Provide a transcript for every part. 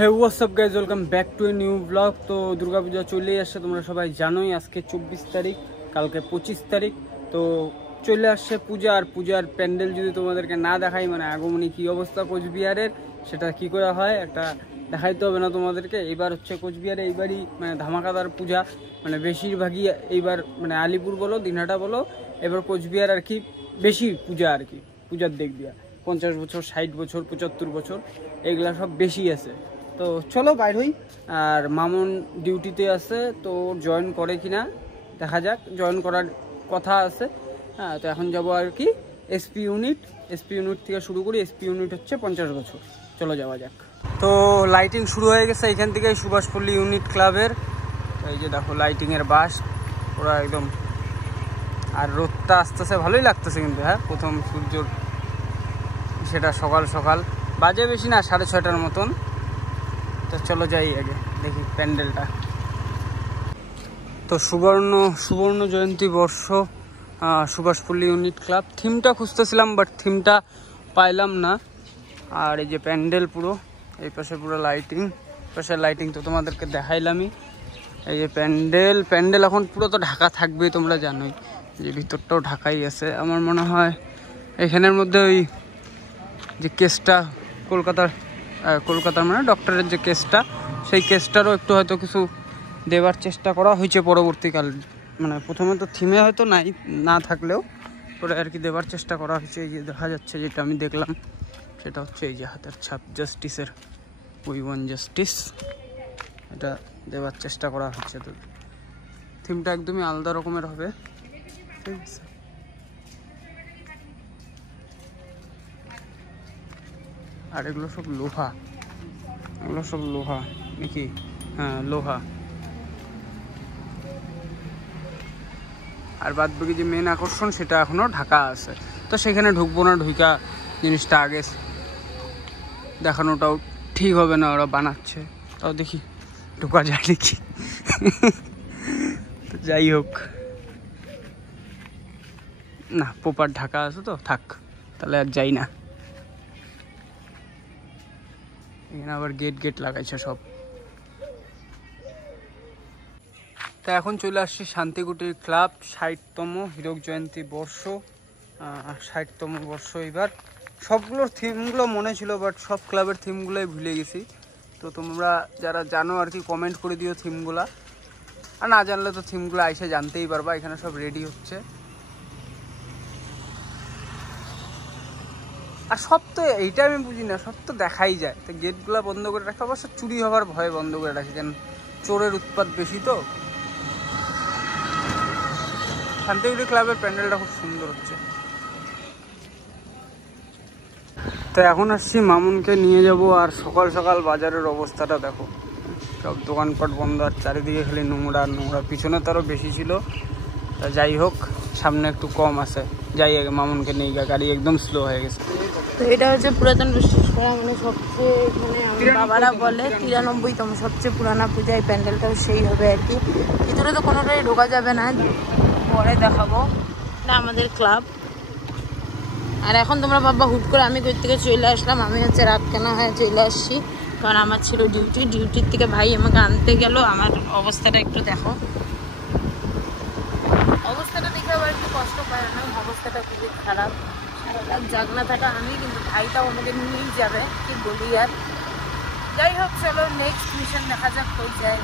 Hey WhatsApp guys, welcome back to a new blog. তো দুর্গাপূজা চলেই আসছে, তোমরা সবাই জানোই। আজকে 24 তারিখ, কালকে 25 তারিখ। তো চলে আসছে পূজা। আর পূজার প্যান্ডেল যদি তোমাদেরকে না দেখাই, মানে আগমনী কী অবস্থা কোচবিহারের, সেটা কি করে হয় একটা দেখাইতে হবে না তোমাদেরকে। এইবার হচ্ছে কোচবিহারে এইবারই মানে ধামাকাদার পূজা, মানে বেশিরভাগই এইবার মানে আলিপুর বলো দিনহাটা বলো, এবার কোচবিহার আর কি বেশি পূজা আর কি। পূজার দিক দিয়া 50 বছর, 60 বছর, 75 বছর এগুলা সব বেশি আছে। তো চলো বাইর হই। আর মামুন ডিউটিতে আছে, তো জয়েন করে কিনা দেখা যাক। জয়েন করার কথা আছে। হ্যাঁ, তো এখন যাবো আর কি এসপি ইউনিট থেকে শুরু করি। এসপি ইউনিট হচ্ছে 50 বছর। চলো যাওয়া যাক। তো লাইটিং শুরু হয়ে গেছে এখান থেকে সুভাষপল্লী ইউনিট ক্লাবের। এই যে দেখো লাইটিংয়ের বাস ওরা একদম। আর রোদটা আসতেছে, ভালোই লাগতেছে কিন্তু। হ্যাঁ, প্রথম সূর্যর সেটা সকাল সকাল বাজে বেশি না, 6:30টার মতন। তো চলো যাই আগে দেখি প্যান্ডেলটা। তো সুবর্ণ জয়ন্তী বর্ষ সুভাষপল্লী ইউনিট ক্লাব। থিমটা খুঁজতেছিলাম, বাট থিমটা পাইলাম না। আর এই যে প্যান্ডেল পুরো, এই পাশে পুরো লাইটিং, পাশে লাইটিং তো তোমাদেরকে দেখাইলামই। এই যে প্যান্ডেল এখন পুরো তো ঢাকা থাকবেই, তোমরা জানোই যে ভিতরটাও ঢাকাই আছে। আমার মনে হয় এখানের মধ্যে ওই যে কেসটা কলকাতার মানে ডক্টরের যে কেসটা, সেই কেসটারও একটু হয়তো কিছু দেওয়ার চেষ্টা করা হয়েছে পরবর্তীকাল। মানে প্রথমে তো থিমে হয়তো না থাকলেও পরে আর কি দেওয়ার চেষ্টা করা হয়েছে। এই যে দেখা যাচ্ছে, যেটা আমি দেখলাম সেটা হচ্ছে এই যে হাতের ছাপ, জাস্টিসের উই ওয়ান জাস্টিস, এটা দেওয়ার চেষ্টা করা হচ্ছে। তো থিমটা একদমই আলাদা রকমের হবে, ঠিক আছে। আর এগুলো সব লোহা নাকি? হ্যাঁ, লোহা। আর বাদ বাকি যে মেন আকর্ষণ সেটা এখনো ঢাকা আছে। তো সেখানে ঢুকবো না, ঢুকা জিনিসটা আগে দেখানোটাও ঠিক হবে না। ওরা বানাচ্ছে, তাও দেখি ঢোকা যায় নাকি। তো যাই হোক, না প্রপার ঢাকা আছে তো থাক, তাহলে আর যাই না। এখানে আবার গেট লাগাইছে সব। তা এখন চলে আসছি শান্তিকুটির ক্লাব, 60তম হীরক জয়ন্তী বর্ষ, 60তম বর্ষ। এবার সবগুলোর থিমগুলো মনে ছিল, বাট সব ক্লাবের থিমগুলোই ভুলে গেছি। তো তোমরা যারা জানো আর কি কমেন্ট করে দিও থিমগুলা। আর না জানলে তো থিমগুলো আইসে জানতেই পারবা। এখানে সব রেডি হচ্ছে। আর সব তো এইটা আমি বুঝি না, সব তো দেখাই যায়। তো গেটগুলো বন্ধ করে রাখা, অবশ্য চুরি হওয়ার ভয়ে বন্ধ করে রাখি, কেন চোরের উৎপাত বেশি। তো শান্তিকুটি ক্লাবের প্যান্ডেলটা খুব সুন্দর হচ্ছে। তো এখন আসছি মামুনকে নিয়ে যাব। আর সকাল সকাল বাজারের অবস্থাটা দেখো, সব দোকানপাট বন্ধ, আর চারিদিকে খালি নোংরা। পিছনে তারও বেশি ছিল। তা যাই হোক, সামনে একটু কম আছে। যাই আগে মামুনকে নিয়ে গিয়ে, গাড়ি একদম স্লো হয়ে গেছে। তো এটা হচ্ছে পুরাতন বৈশিষ্ট্যপাড়া, মানে সবচেয়ে এখানে বাবারা বলে 93তম সবচেয়ে পুরানা পূজা। এই প্যান্ডেলটাও সেই হবে আর কি। ভিতরে তো কোনোটাই ঢোকা যাবে না, পরে দেখাবো। এটা আমাদের ক্লাব। আর এখন তোমরা বাবা হুট করে আমি কই থেকে চলে আসলাম। আমি হচ্ছে রাত কেনা হয়ে চলে আসছি, কারণ আমার ছিল ডিউটির থেকে ভাই আমাকে আনতে গেল। আমার অবস্থাটা একটু দেখো, অবস্থাটা দেখে আবার একটু কষ্ট পায় না, অবস্থাটা খুবই খারাপ। জাগনা থাকা আমি, কিন্তু ভাইটাও আমাকে নিয়েই যাবে, কি বলি আর। যাই হোক, চলো নেক্সট মিশন দেখা যাক কই যায়।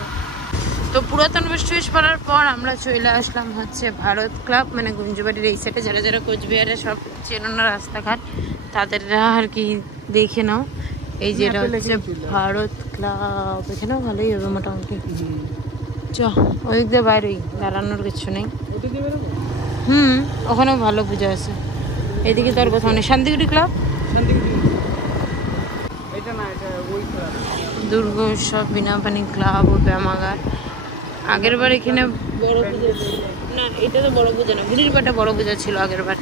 তো পুরাতন বৈশিষ্ট্যপাড়ার পর আমরা চলে আসলাম হচ্ছে ভারত ক্লাব, মানে গুঞ্জবাড়ির এই সাইডে। যারা কোচবিহারে সব চেনো না রাস্তাঘাট, তাদের আর কি দেখে নাও। এই যেটা হচ্ছে ভারত ক্লাব, এখানেও ভালোই হবে মোটামুটি। চ ওই দিয়ে বাইরেই, দাঁড়ানোর কিছু নেই। ওখানেও ভালো পূজা আছে। এদিকে তো আর কোথাও নেই। শান্তিকুটি ক্লাব, দুর্গ উৎসব, বিনাপানি ক্লাব ও ব্যায়ামাগার। আগের বার এখানে বড় পূজা, না এটা তো বড় পূজা না, বুড়ির পাটা বড় পূজা ছিল আগের বার।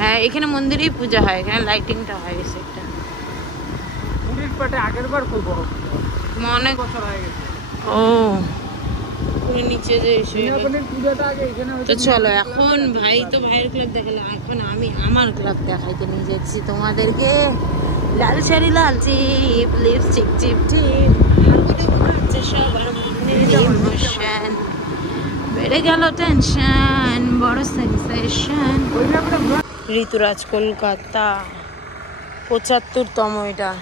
হ্যাঁ, এখানে মন্দিরেই পূজা হয়, এখানে লাইটিংটা হয় বেশি একটা। বুড়ির পাটে আগের বার খুব বড় অনেক বছর হয়ে গেছে। ও নিচে যে তো চলো এখন ভাই তো ভাইয়ের ক্লাব দেখালে, এখন আমি আমার ক্লাব দেখাইতে নিয়ে যাচ্ছি তোমাদেরকে। লাল শাড়ি লাল চিপ লিপস্টিক চিপ টিপ সবার মনের ইমোশন বেড়ে গেল টেনশন বড় সেন্সেশন। ঋতুরাজ কলকাতা 75তম এটা।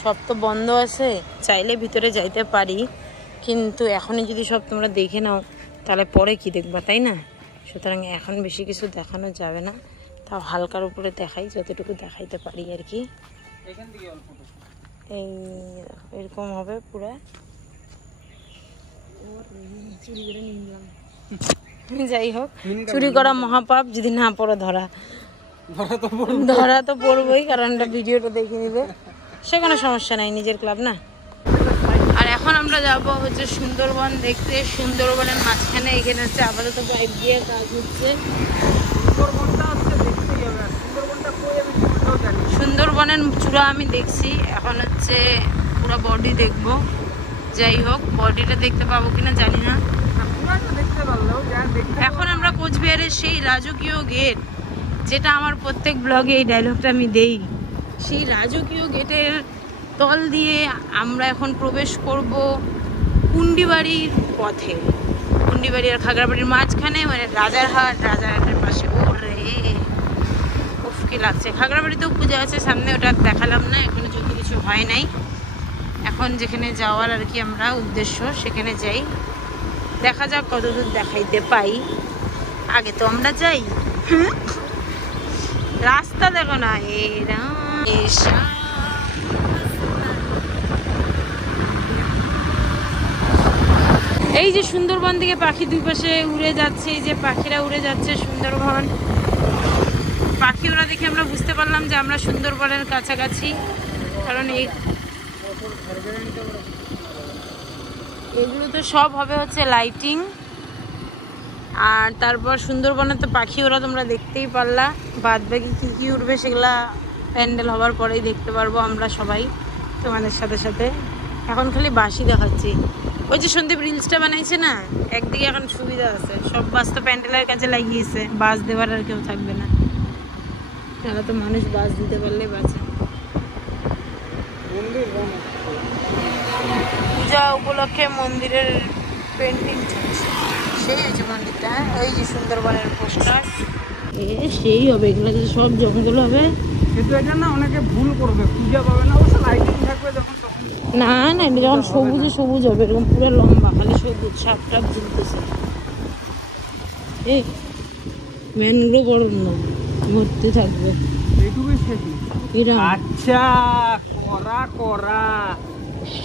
সব তো বন্ধ আছে, চাইলে ভিতরে যাইতে পারি, কিন্তু এখনই যদি সব তোমরা দেখে নাও তাহলে পরে কি দেখবা, তাই না? সুতরাং এখন বেশি কিছু দেখানো যাবে না, তাও হালকার উপরে দেখাই যতটুকু দেখাইতে পারি আর কি। এই এরকম হবে পুরো। যাই হোক, চুরি করা মহাপাপ, যদি না পড়ো ধরা তো পড়বই, কারণ এটা ভিডিওটা দেখে নিবে, সে কোনো সমস্যা নাই, নিজের ক্লাব না। আর এখন আমরা যাবো হচ্ছে সুন্দরবন দেখতে। সুন্দরবনের মাঝখানে এখানে হচ্ছে আপাতত পাইপ দিয়ে কাজ হচ্ছে। সুন্দরবনের চূড়া আমি দেখছি, এখন হচ্ছে পুরো বডি দেখবো। যাই হোক, বডিটা দেখতে পাবো কিনা জানি না। এখন আমরা কোচবিহারের সেই রাজকীয় গেট, যেটা আমার প্রত্যেক ব্লগে এই ডায়লগটা আমি দেই, সেই রাজকীয় গেটের তল দিয়ে আমরা এখন প্রবেশ করব কুন্ডিবাড়ির পথে। কুন্ডিবাড়ি আর খাগড়াবাড়ির মাঝখানে, মানে রাজারহাটের পাশে। ওরে উফ কি লাগছে। খাগড়াবাড়িতেও পূজা আছে সামনে, ওটা দেখালাম না, এখনো যদি কিছু হয় নাই। এখন যেখানে যাওয়ার আর কি আমরা উদ্দেশ্য, সেখানে যাই, দেখা যাক কতদূর দেখাইতে পাই। আগে তো আমরা যাই। রাস্তা দেখো না, এই যে সুন্দরবন থেকে পাখি দুই পাশে উড়ে যাচ্ছে, এই যে পাখিরা উড়ে যাচ্ছে সুন্দরবন পাখি, ওরা দেখে আমরা বুঝতে পারলাম যে আমরা সুন্দরবনের কাছাকাছি। কারণ এগুলো তো সব হবে হচ্ছে লাইটিং। আর তারপর সুন্দরবনে তো পাখি ওরা তোমরা দেখতেই পারলা, বাদ বাকি কী কী উঠবে সেগুলা প্যান্ডেল হবার পরেই দেখতে পারবো আমরা সবাই তোমাদের সাথে সাথে। এখন খালি বাঁশি দেখাচ্ছি। ওই যে সন্দীপ রিলসটা বানাইছে না, একদিকে এখন সুবিধা আছে, সব বাস তো প্যান্ডেলের কাছে লাগিয়েছে, বাস দেওয়ার আর কেউ থাকবে না, তাহলে তো মানুষ বাস দিতে পারলে বাঁচে। পূজা উপলক্ষে মন্দিরের পেন্টিং চলছে, সেই হয়েছে মন্দিরটা। এই যে সুন্দরবনের পোস্টার, সেই হবে, এগুলো সব জঙ্গল হবে। কিন্তু এটা না অনেকে ভুল করবে, পূজা পাবে না, অবশ্য লাইটিং থাকবে যখন তখন। না না, এটা যখন সবুজে সবুজ হবে, এরকম পুরো লম্বা, খালি সবুজ সাপ টাপ ঝুলতেছে। এই ম্যানগুলো বড় না, ভর্তি থাকবে। এইটুকুই শেখি। আচ্ছা, করা করা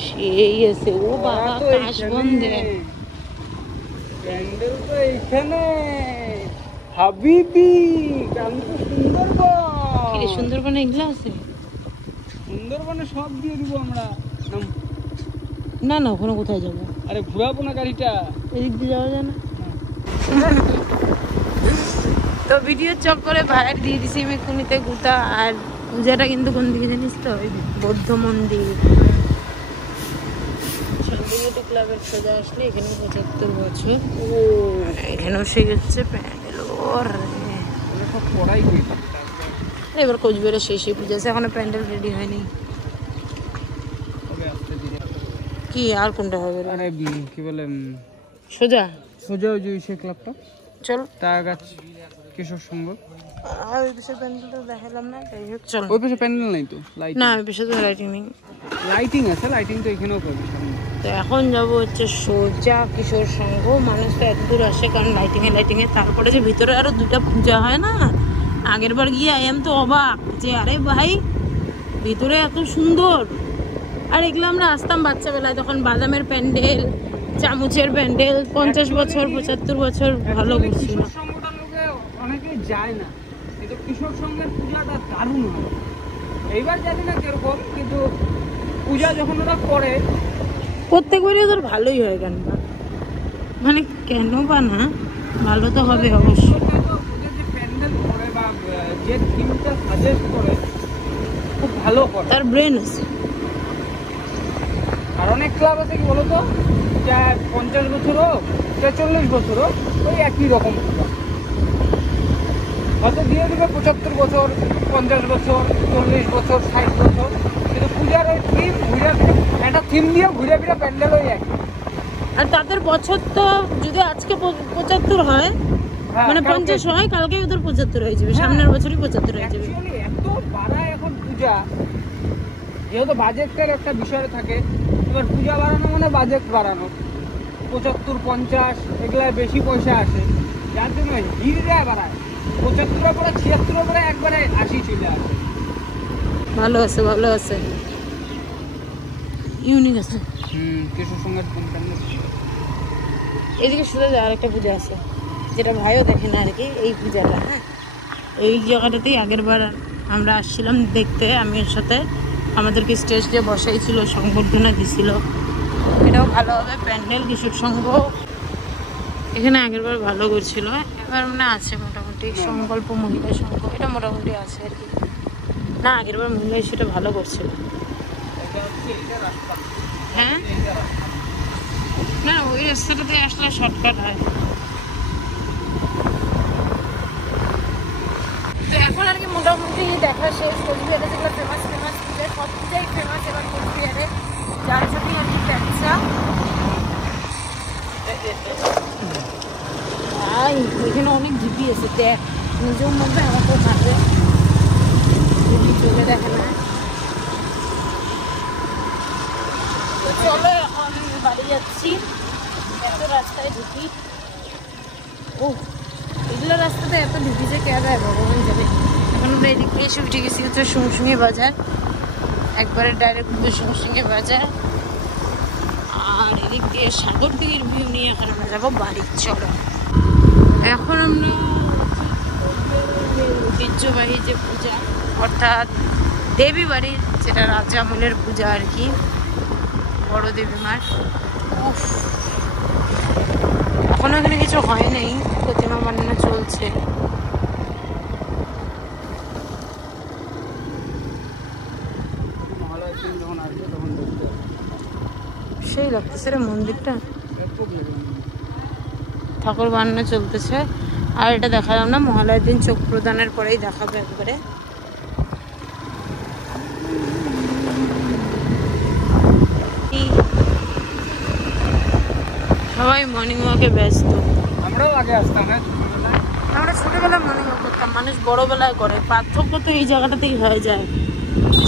সেই আছে। ও বাবা, কাশ বন্ধে প্যান্ডেল তো এইখানে। হাবিবি সুন্দরবন, সুন্দরবনে এগুলো আছে। সুন্দরবনে সব দিয়ে দিব আমরা। না না, ওখানে কোথায় যাবো? আরে ঘুরাবো না গাড়িটা, এদিক দিয়ে যাওয়া যায় না। তো ভিডিও চক করে ভাইয়ের দিয়ে দিছি আমি কুনিতে গুতা। আর পূজাটা কিন্তু কোন দিকে জানিস তো? বৌদ্ধ মন্দির শান্তিনিকেতন ক্লাবের সোজা আসলে এখানে 75 বছর। ও এখানেও সেই হচ্ছে প্যান্ডেল। এবার কোচবিহারে সেই পূজা আছে, এখনো প্যান্ডেল রেডি হয়নি। কি আর কোনটা হবে? আরে কি বলে, সোজা সোজা ওই যে সেই ক্লাবটা, চল তারাগাছ কিশোর সংঘ। আর ওই পাশে প্যান্ডেলটা দেখালাম না, যাই হোক চল। ওই পাশে প্যান্ডেল নাই তো, না ওই পাশে তো লাইটিং নেই। লাইটিং আছে, লাইটিং তো এখানেও পাবি সামনে। তো এখন যাবো হচ্ছে সোজা কিশোর সংঘ। মানুষ তো এত দূর আসে কারণ লাইটিংয়ে। তারপরে যে ভিতরে আরো 2টা পূজা হয় না, আগের বার গিয়ে আই এম তো অবাক যে আরে ভাই ভিতরে এত সুন্দর। আর এগুলো আমরা আসতাম বাচ্চাবেলায়, তখন বাদামের প্যান্ডেল, চামচের প্যান্ডেল, 50 বছর 75 বছর ভালো করছিল। অনেকে যায় না, কিন্তু কিশোর সংঘের পূজাটা দারুণ হয়। এইবার জানি না কিরকম, কিন্তু পূজা যখন ওরা করে প্রত্যেকবারই ওদের ভালোই হয়। কেন মানে কেন বা না, ভালো তো হবে অবশ্যই। যে প্যান্ডেল করে বা যে থিমটা সাজেস্ট করে খুব ভালো করে, তার ব্রেন আছে। আর অনেক ক্লাব আছে কি বলতো, যা 50 বছর হোক, 40 বছর হোক, ওই একই রকম। হয়তো দিয়ে দেবে 75 বছর, 50 বছর, 40 বছর, 60 বছর, কিন্তু পূজার ওই থিম ঘুরে একটা থিম দিয়ে ঘুরে ফিরে প্যান্ডেল হয়ে যায়। আর তাদের বছর তো যদি আজকে 75 হয়, মানে 50 হয়, কালকে ওদের 75 হয়ে যাবে, সামনের বছরই 75 হয়ে যাবে। এত বাড়ায় এখন পূজা, যেহেতু বাজেটের একটা বিষয় থাকে, এবার পূজা বাড়ানো মানে বাজেট বাড়ানো, 75, 50 এগুলায় বেশি পয়সা আসে, যার জন্য হিড়টা বাড়ায়। 75 করে 76 করে একবারে 80 চলে আসে। ভালো আছে, ভালো আছে, ইউনিক আছে। কিছু সঙ্গে এদিকে শুধু আরেকটা পূজা আছে যেটা ভাইও দেখে না আর কি, এই পূজাটা। হ্যাঁ, এই জায়গাটাতেই আগের বার আমরা আসছিলাম দেখতে, আমি এর সাথে আমাদেরকে স্টেজে বসাইছিল, সংবর্ধনা দিছিল। এটাও ভালো হবে, প্যান্ডেল কিশোর সংঘ এখানে আগের বার ভালো করছিল, এবার মানে আছে মোটামুটি। সংকল্প মহিলা সংঘ এটা মোটামুটি আছে আর কি। না, আগের বার মহিলা সেটা ভালো করছিল। হ্যাঁ, না ওই রাস্তাটাতে আসলে শর্টকাট হয়। তো এখন আর কি মোটামুটি দেখা শেষ। কোচবিহারে যেগুলো ফেমাস ফেমাস পূজা, সব পূজাই ফেমাস এবার কোচবিহারে, যার সাথেই আর কি ব্যবসা। ওইখানে অনেক ঢিপি আছে, দেখ নিজের মধ্যে আমাকেও মারবে, চলে দেখে না। তো চলো এখন বাড়ি যাচ্ছি, এত রাস্তায় ঢুকি। ও, এগুলো রাস্তাতে এত ঢুকি যে কে দেয় ভগবান যাবে। এখন আমরা এদিক দিয়ে এসে উঠে গেছি হচ্ছে শুংশুঙি বাজার, একবারে ডাইরেক্ট শুংশুঙি বাজার। আর এদিক দিয়ে সাগর দিকের ভিউ নিয়ে এখন আমরা যাবো বাড়ির। চলো এখন আমরা ঐতিহ্যবাহী যে পূজা, অর্থাৎ দেবী বাড়ির, যেটা রাজা আমলের পূজা আর কি, বড় দেবী মার। এখনো এখানে কিছু হয় নাই, প্রতিমা বানানো চলছে। সেই লাগতেছে রে মন্দিরটা, ঠাকুর বানানো চলতেছে। আর এটা দেখালাম না, মহালয়ার দিন চোখ প্রদানের পরেই দেখাবে একবারে। সবাই মর্নিং ওয়াকে ব্যস্ত, আমরাও আগে আসতাম। হ্যাঁ, আমরা ছোটবেলায় মর্নিং ওয়াক করতাম, মানুষ বড়বেলায় করে। পার্থক্য তো এই জায়গাটাতেই হয়ে যায়,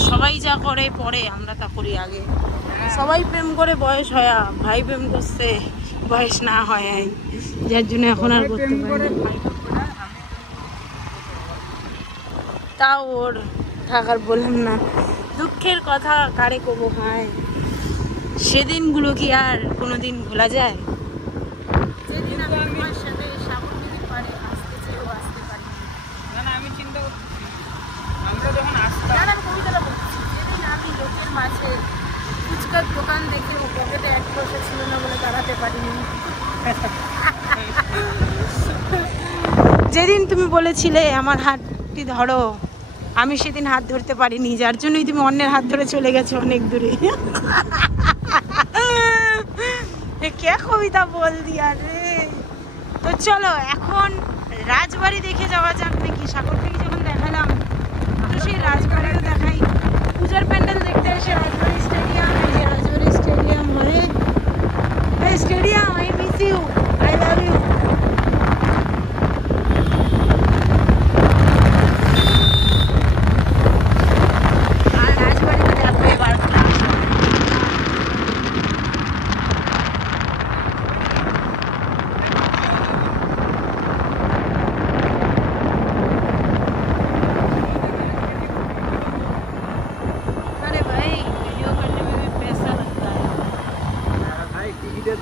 সবাই যা করে পরে, আমরা তা করি আগে। সবাই প্রেম করে বয়স হয়, ভাই প্রেম করছে বয়স না হয়, যার জন্য এখন আর করতে পারে না। তাও ওর থাকার বললাম না, দুঃখের কথা কারে কবো। হায়, সেদিনগুলো কি আর কোনোদিন ভোলা যায়? যেদিন আমি তোমার সাথে সাগর দিতে পারে আসতে চেয়েও আসতে পারি না। আমি চিন্তা করছি আমরা যখন আসতাম, আমি কবিতাটা বলছি, যেদিন আমি লোকের মাঝে ফুচকার দোকান দেখে ও পকেটে 1 পয়সা ছিল না বলে দাঁড়াতে পারিনি। যেদিন তুমি বলেছিলে আমার হাতটি ধরো, আমি সেদিন হাত ধরতে পারিনি, যার জন্যই তুমি অন্যের হাত ধরে চলে গেছো অনেক দূরে। কে কবিতা বল দিয়া রে। তো চলো এখন রাজবাড়ি দেখে যাওয়া যাক নাকি। সাগর থেকে যখন দেখালাম, তো সেই রাজবাড়িও দেখাই। পূজার প্যান্ডেল দেখতে এসে রাজবাড়ি স্টেডিয়াম, এই যে রাজবাড়ি স্টেডিয়াম, মানে এই stadium, I miss you, I love you. আর রাজবাড়িতে যাবো এবার।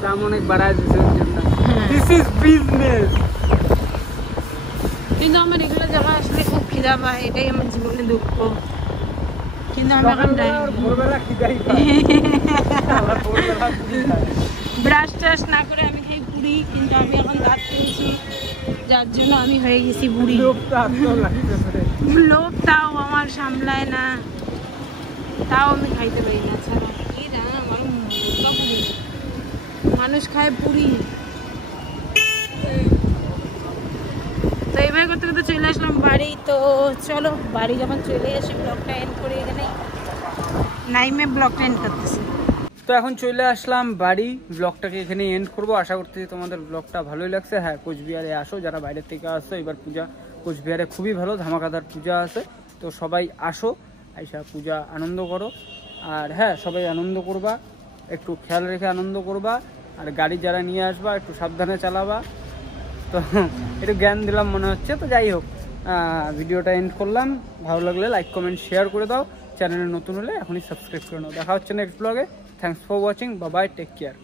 দাম অনেক বাড়ায় দিচ্ছে, দিস ইজ বিজনেস। কিন্তু আমার এগুলো জায়গা আসলে খুব খিদা পায়, এটাই আমার জীবনে দুঃখ। কিন্তু আমি এখন ব্রাশ ট্রাশ না করে আমি খাই পুরি, কিন্তু আমি এখন দাঁত পেয়েছি, যার জন্য আমি হয়ে গেছি বুড়ি। লোভ তাও আমার সামলায় না, তাও আমি খাইতে পারি না। ছাড়া কি জানা আমার মানুষ খায় পুরি। তো এইভাবে করতে করতে চলে আসলাম বাড়ি। তো চলো বাড়ি যখন চলে আসি ব্লগটা এন্ড করে এখানে নাইমে ব্লগটা এন্ড করতেছি। তো এখন চলে আসলাম বাড়ি, ব্লগটাকে এখানে এন্ড করবো। আশা করতেছি তোমাদের ব্লগটা ভালোই লাগছে। হ্যাঁ, কোচবিহারে আসো, যারা বাইরের থেকে আসো, এবার পূজা কোচবিহারে খুবই ভালো, ধামাকাদার পূজা আছে। তো সবাই আসো, আইসা পূজা আনন্দ করো। আর হ্যাঁ, সবাই আনন্দ করবা, একটু খেয়াল রেখে আনন্দ করবা। আর গাড়ি যারা নিয়ে আসবা একটু সাবধানে চালাবা। তো একটু জ্ঞান দিলাম মনে হচ্ছে। তো যাই হোক, ভিডিওটা এন্ড করলাম। ভালো লাগলে লাইক কমেন্ট শেয়ার করে দাও। চ্যানেলে নতুন হলে এখনই সাবস্ক্রাইব করে নাও। দেখা হচ্ছে নেক্সট ব্লগে। Thanks for watching. Bye bye, take care.